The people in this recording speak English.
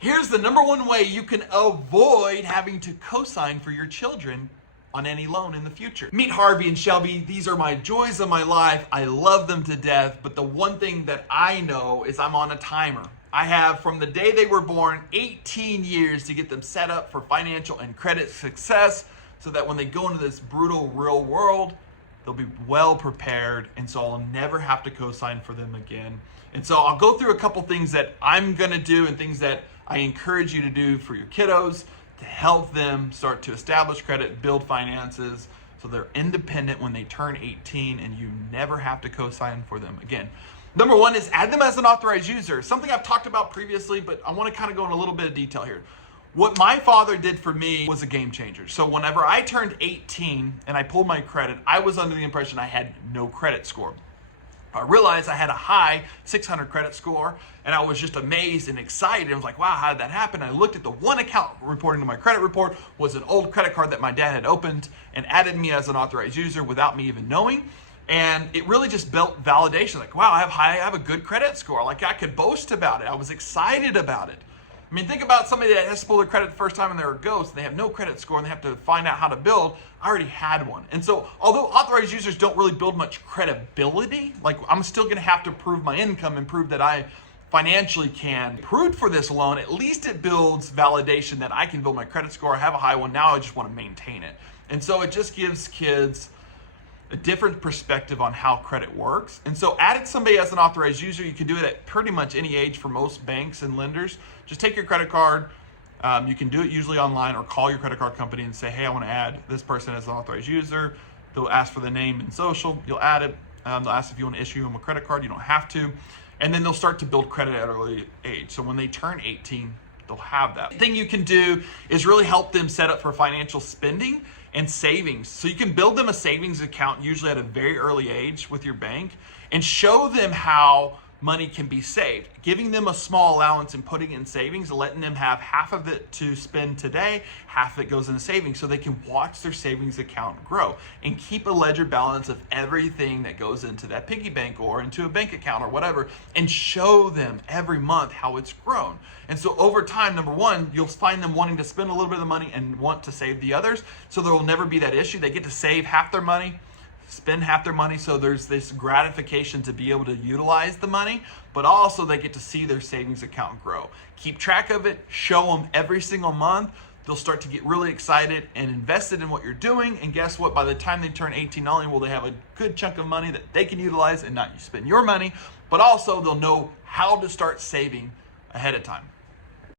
Here's the number one way you can avoid having to co-sign for your children on any loan in the future. Meet Harvey and Shelby. These are my joys of my life. I love them to death, but the one thing that I know is I'm on a timer. I have, from the day they were born, 18 years to get them set up for financial and credit success so that when they go into this brutal real world, they'll be well prepared, and so I'll never have to co-sign for them again. And so I'll go through a couple things that I'm gonna do and things that I encourage you to do for your kiddos to help them start to establish credit, build finances, so they're independent when they turn 18 and you never have to co-sign for them again. Number one is add them as an authorized user. Something I've talked about previously, but I want to kind of go in a little bit of detail here. What my father did for me was a game changer. So whenever I turned 18 and I pulled my credit, I was under the impression I had no credit score. I realized I had a high 600 credit score, and I was just amazed and excited. I was like, wow, how did that happen? I looked at the one account reporting to my credit report was an old credit card that my dad had opened and added me as an authorized user without me even knowing. And it really just built validation. Like, wow, I have a good credit score. Like, I could boast about it. I was excited about it. I mean, think about somebody that has to pull their credit the first time and they're a ghost. They have no credit score and they have to find out how to build. I already had one. And so although authorized users don't really build much credibility, like I'm still gonna have to prove my income and prove that I financially can prove for this loan, at least it builds validation that I can build my credit score. I have a high one, now I just wanna maintain it. And so it just gives kids a different perspective on how credit works. And so adding somebody as an authorized user, you can do it at pretty much any age for most banks and lenders. Just take your credit card. You can do it usually online or call your credit card company and say, hey, I want to add this person as an authorized user. They'll ask for the name and social. You'll add it. They'll ask if you want to issue them a credit card. You don't have to. And then they'll start to build credit at an early age. So when they turn 18, they'll have that. The thing you can do is really help them set up for financial spending and savings. So you can build them a savings account usually at a very early age with your bank and show them how money can be saved. Giving them a small allowance and putting it in savings, letting them have half of it to spend today, half of it goes into savings so they can watch their savings account grow and keep a ledger balance of everything that goes into that piggy bank or into a bank account or whatever, and show them every month how it's grown. And so over time, number one, you'll find them wanting to spend a little bit of the money and want to save the others. So there will never be that issue. They get to save half their money, spend half their money, so there's this gratification to be able to utilize the money, but also they get to see their savings account grow. Keep track of it, show them every single month. They'll start to get really excited and invested in what you're doing, and guess what? By the time they turn 18, not only will they have a good chunk of money that they can utilize and not you spend your money, but also they'll know how to start saving ahead of time.